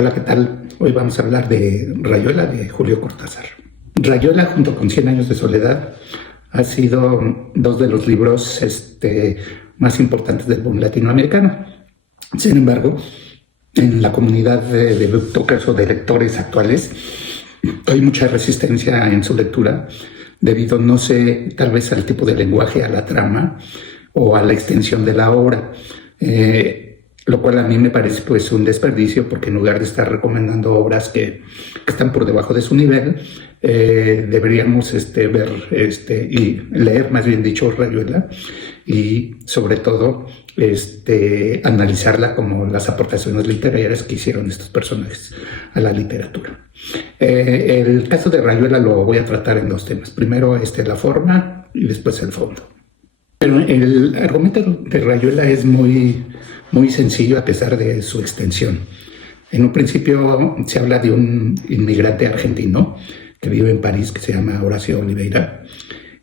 Hola, ¿qué tal? Hoy vamos a hablar de Rayuela de Julio Cortázar. Rayuela, junto con Cien años de soledad, ha sido dos de los libros más importantes del boom latinoamericano. Sin embargo, en la comunidad de booktokers o de lectores actuales, hay mucha resistencia en su lectura debido, no sé, tal vez al tipo de lenguaje, a la trama o a la extensión de la obra. Lo cual a mí me parece pues un desperdicio, porque en lugar de estar recomendando obras que están por debajo de su nivel, deberíamos ver y leer, más bien dicho, Rayuela, y sobre todo analizarla como las aportaciones literarias que hicieron estos personajes a la literatura. El caso de Rayuela lo voy a tratar en dos temas. Primero la forma y después el fondo. Pero el argumento de Rayuela es muy sencillo a pesar de su extensión. En un principio se habla de un inmigrante argentino que vive en París, que se llama Horacio Oliveira,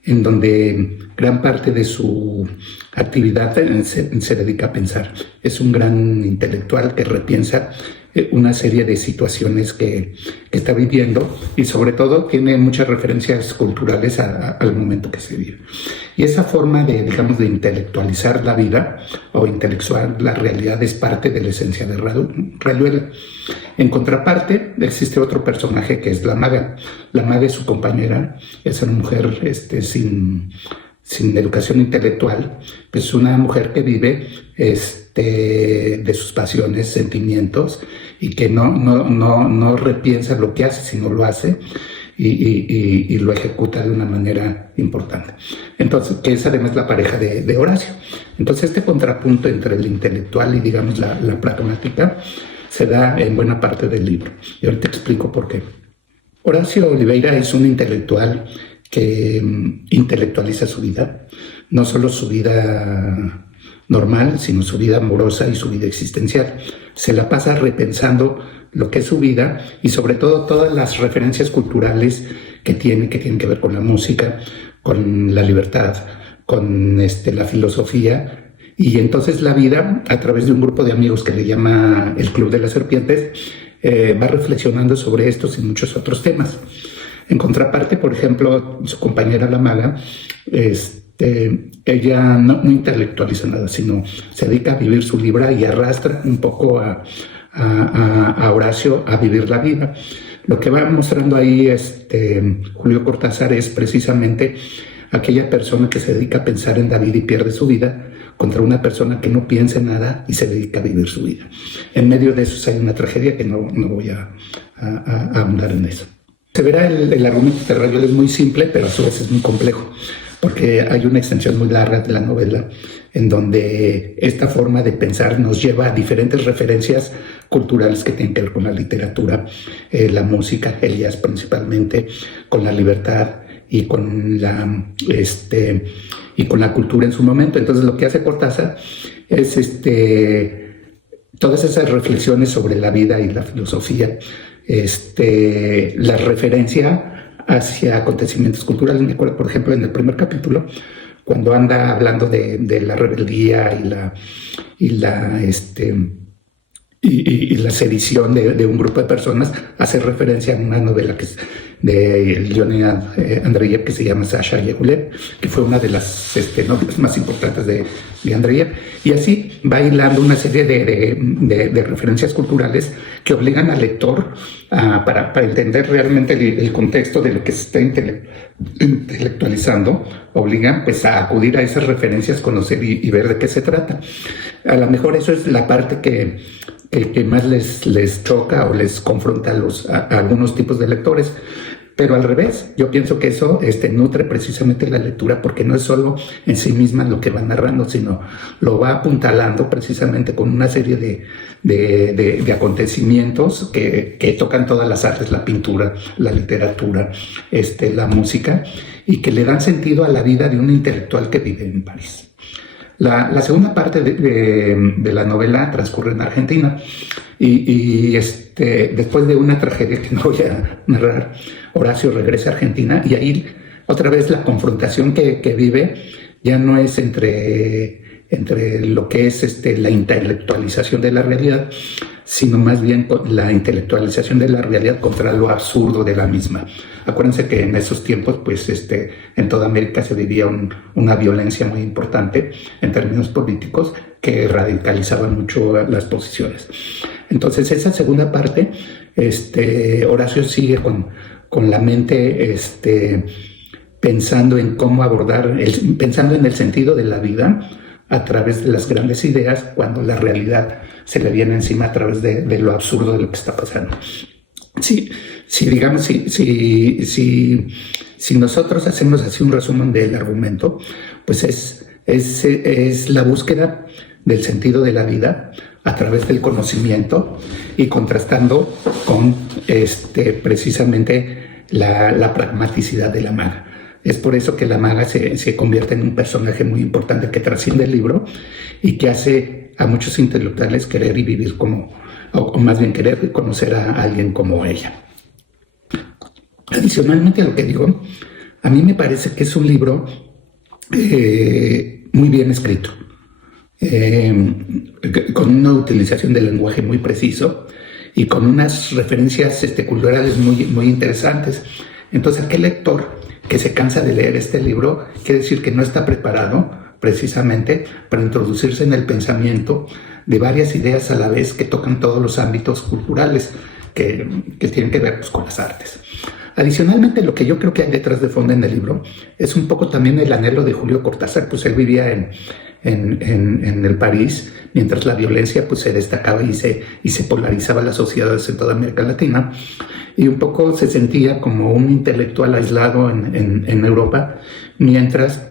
en donde gran parte de su actividad se dedica a pensar. Es un gran intelectual que repiensa una serie de situaciones que está viviendo, y sobre todo tiene muchas referencias culturales al momento que se vive. Y esa forma de intelectualizar la vida o intelectualizar la realidad es parte de la esencia de Rayuela. En contraparte, existe otro personaje que es la maga. La maga es su compañera, es una mujer sin educación intelectual, es una mujer que vive de sus pasiones, sentimientos, y que no repiensa lo que hace, sino lo hace y lo ejecuta de una manera importante. Entonces, que es además la pareja de Horacio. Entonces, este contrapunto entre el intelectual y, digamos, la pragmática se da en buena parte del libro. Y ahorita explico por qué. Horacio Oliveira es un intelectual que intelectualiza su vida, no solo su vida normal, sino su vida amorosa y su vida existencial. Se la pasa repensando lo que es su vida, y sobre todo todas las referencias culturales que tienen que ver con la música, con la libertad, con la filosofía. Y entonces la vida, a través de un grupo de amigos que le ella el Club de las Serpientes, va reflexionando sobre estos y muchos otros temas. En contraparte, por ejemplo, su compañera la maga, ella no intelectualiza nada, sino se dedica a vivir su vida y arrastra un poco a Horacio a vivir la vida. Lo que va mostrando ahí Julio Cortázar es precisamente aquella persona que se dedica a pensar en la vida y pierde su vida, contra una persona que no piensa en nada y se dedica a vivir su vida. En medio de eso hay una tragedia que no voy a ahondar en eso. Se verá el argumento de Rayuela es muy simple, pero a su vez es muy complejo, porque hay una extensión muy larga de la novela en donde esta forma de pensar nos lleva a diferentes referencias culturales que tienen que ver con la literatura, la música, el jazz principalmente, con la libertad y con la cultura en su momento. Entonces lo que hace Cortázar es todas esas reflexiones sobre la vida y la filosofía, la referencia hacia acontecimientos culturales. Me acuerdo, por ejemplo, en el primer capítulo, cuando anda hablando de la rebeldía y la sedición de un grupo de personas, hace referencia a una novela que es de Leonid Andreyev, que se llama Sasha Yegulev, que fue una de las novelas más importantes de Andreyev. Y así va hilando una serie de referencias culturales que obligan al lector para entender realmente el contexto de lo que se está intelectualizando, obligan pues a acudir a esas referencias, conocer y ver de qué se trata. A lo mejor eso es la parte que más les choca o les confronta a algunos tipos de lectores. Pero al revés, yo pienso que eso nutre precisamente la lectura, porque no es solo en sí misma lo que va narrando, sino lo va apuntalando precisamente con una serie de acontecimientos que tocan todas las artes, la pintura, la literatura, la música, y que le dan sentido a la vida de un intelectual que vive en París. La segunda parte de la novela transcurre en Argentina y después de una tragedia que no voy a narrar, Horacio regresa a Argentina, y ahí otra vez la confrontación que vive ya no es entre lo que es la intelectualización de la realidad, sino más bien la intelectualización de la realidad contra lo absurdo de la misma. Acuérdense que en esos tiempos, pues, en toda América se vivía una violencia muy importante en términos políticos que radicalizaba mucho las posiciones. Entonces, esa segunda parte, Horacio sigue con la mente, pensando en cómo abordar, pensando en el sentido de la vida a través de las grandes ideas, cuando la realidad se le viene encima a través de lo absurdo de lo que está pasando. Si nosotros hacemos así un resumen del argumento, pues es la búsqueda del sentido de la vida a través del conocimiento y contrastando con precisamente la pragmaticidad de la maga. Es por eso que la maga se convierte en un personaje muy importante que trasciende el libro y que hace a muchos intelectuales querer y vivir o más bien querer conocer a alguien como ella. Adicionalmente a lo que digo, a mí me parece que es un libro muy bien escrito, con una utilización del lenguaje muy preciso y con unas referencias culturales muy, muy interesantes. Entonces, aquel lector que se cansa de leer este libro quiere decir que no está preparado precisamente para introducirse en el pensamiento de varias ideas a la vez que tocan todos los ámbitos culturales que tienen que ver, pues, con las artes. Adicionalmente, lo que yo creo que hay detrás de fondo en el libro es un poco también el anhelo de Julio Cortázar, pues él vivía en el París, mientras la violencia pues se destacaba y se polarizaba las sociedades en toda América Latina, y un poco se sentía como un intelectual aislado en Europa, mientras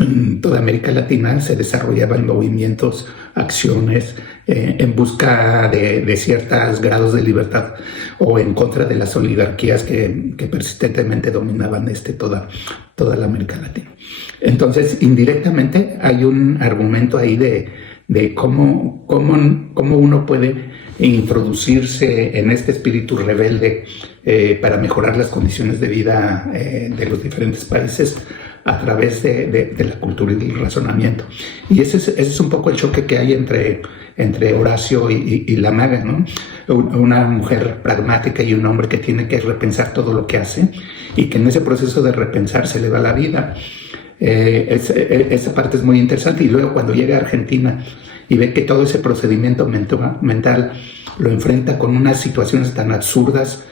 en toda América Latina se desarrollaban movimientos, acciones en busca de ciertos grados de libertad o en contra de las oligarquías que persistentemente dominaban toda la América Latina. Entonces, indirectamente hay un argumento ahí de cómo uno puede introducirse en este espíritu rebelde para mejorar las condiciones de vida de los diferentes países a través de la cultura y el razonamiento. Y ese es un poco el choque que hay entre Horacio y la maga, ¿no? Una mujer pragmática y un hombre que tiene que repensar todo lo que hace y que en ese proceso de repensar se le va la vida. Esa parte es muy interesante. Y luego cuando llega a Argentina y ve que todo ese procedimiento mental lo enfrenta con unas situaciones tan absurdas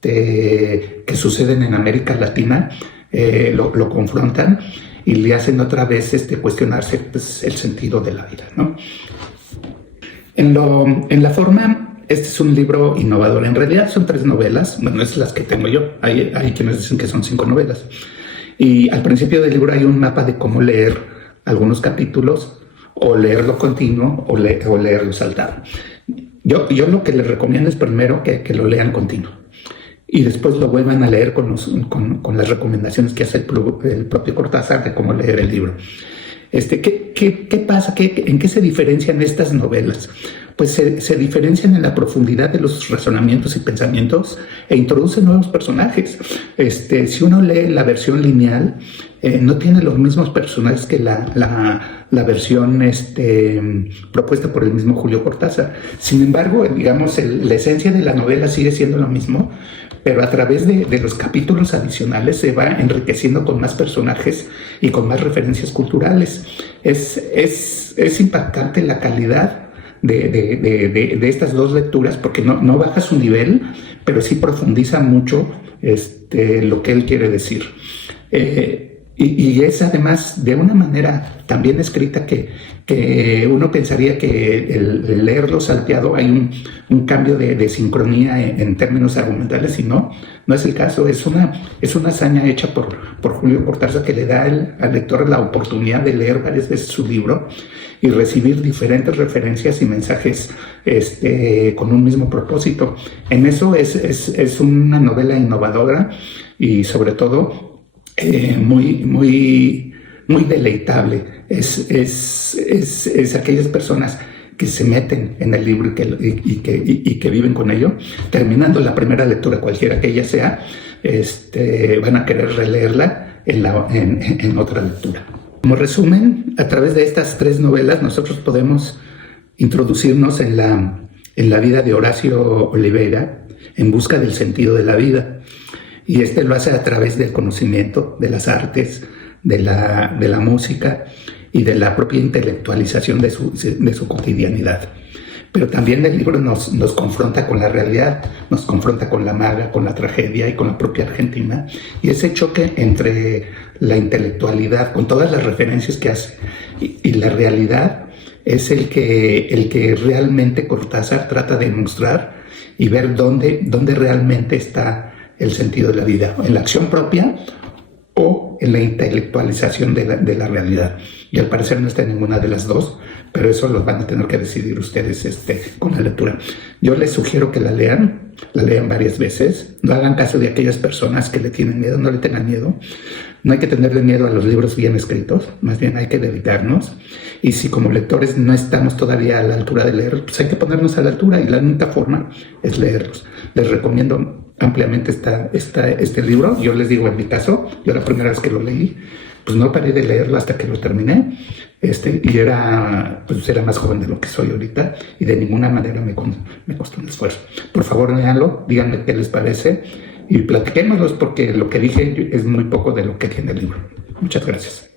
que suceden en América Latina, lo confrontan y le hacen otra vez cuestionarse, pues, el sentido de la vida, ¿no? En la forma, este es un libro innovador. En realidad son 3 novelas, bueno, es las que tengo yo. Hay quienes dicen que son 5 novelas. Y al principio del libro hay un mapa de cómo leer algunos capítulos, o leerlo continuo, o leerlo saltado. Yo lo que les recomiendo es primero que lo lean continuo y después lo vuelvan a leer con las recomendaciones que hace el propio Cortázar de cómo leer el libro. ¿Qué pasa? ¿En qué se diferencian estas novelas? Pues se diferencian en la profundidad de los razonamientos y pensamientos e introducen nuevos personajes. Si uno lee la versión lineal, no tiene los mismos personajes que la versión propuesta por el mismo Julio Cortázar. Sin embargo, digamos, la esencia de la novela sigue siendo lo mismo, pero a través de los capítulos adicionales se va enriqueciendo con más personajes y con más referencias culturales. Es impactante la calidad de estas 2 lecturas, porque no baja su nivel, pero sí profundiza mucho lo que él quiere decir. Y es además de una manera también escrita que uno pensaría que el leerlo salteado hay un cambio de sincronía en términos argumentales, y no es el caso. Es una hazaña hecha por Julio Cortázar, que le da al lector la oportunidad de leer varias veces su libro y recibir diferentes referencias y mensajes con un mismo propósito. En eso es una novela innovadora y sobre todo muy, muy, muy deleitable. Es aquellas personas que se meten en el libro y que viven con ello. Terminando la primera lectura, cualquiera que ella sea, van a querer releerla en otra lectura. Como resumen, a través de estas 3 novelas nosotros podemos introducirnos en en la vida de Horacio Oliveira, en busca del sentido de la vida. Y lo hace a través del conocimiento, de las artes, de la música y de la propia intelectualización de su cotidianidad. Pero también el libro nos confronta con la realidad, nos confronta con la maga, con la tragedia y con la propia Argentina. Y ese choque entre la intelectualidad, con todas las referencias que hace, y la realidad, es el que realmente Cortázar trata de mostrar y ver dónde realmente está el sentido de la vida, en la acción propia o en la intelectualización de la realidad. Y al parecer no está en ninguna de las dos, pero eso lo van a tener que decidir ustedes con la lectura. Yo les sugiero que la lean varias veces, no hagan caso de aquellas personas que le tienen miedo, no le tengan miedo. No hay que tenerle miedo a los libros bien escritos, más bien hay que dedicarnos. Y si como lectores no estamos todavía a la altura de leer, pues hay que ponernos a la altura, y la única forma es leerlos. Les recomiendo ampliamente este libro. Yo les digo, en mi caso, yo la primera vez que lo leí, pues no paré de leerlo hasta que lo terminé. Y era más joven de lo que soy ahorita, y de ninguna manera me costó un esfuerzo. Por favor, léanlo, díganme qué les parece y platiquémoslos, porque lo que dije es muy poco de lo que tiene el libro. Muchas gracias.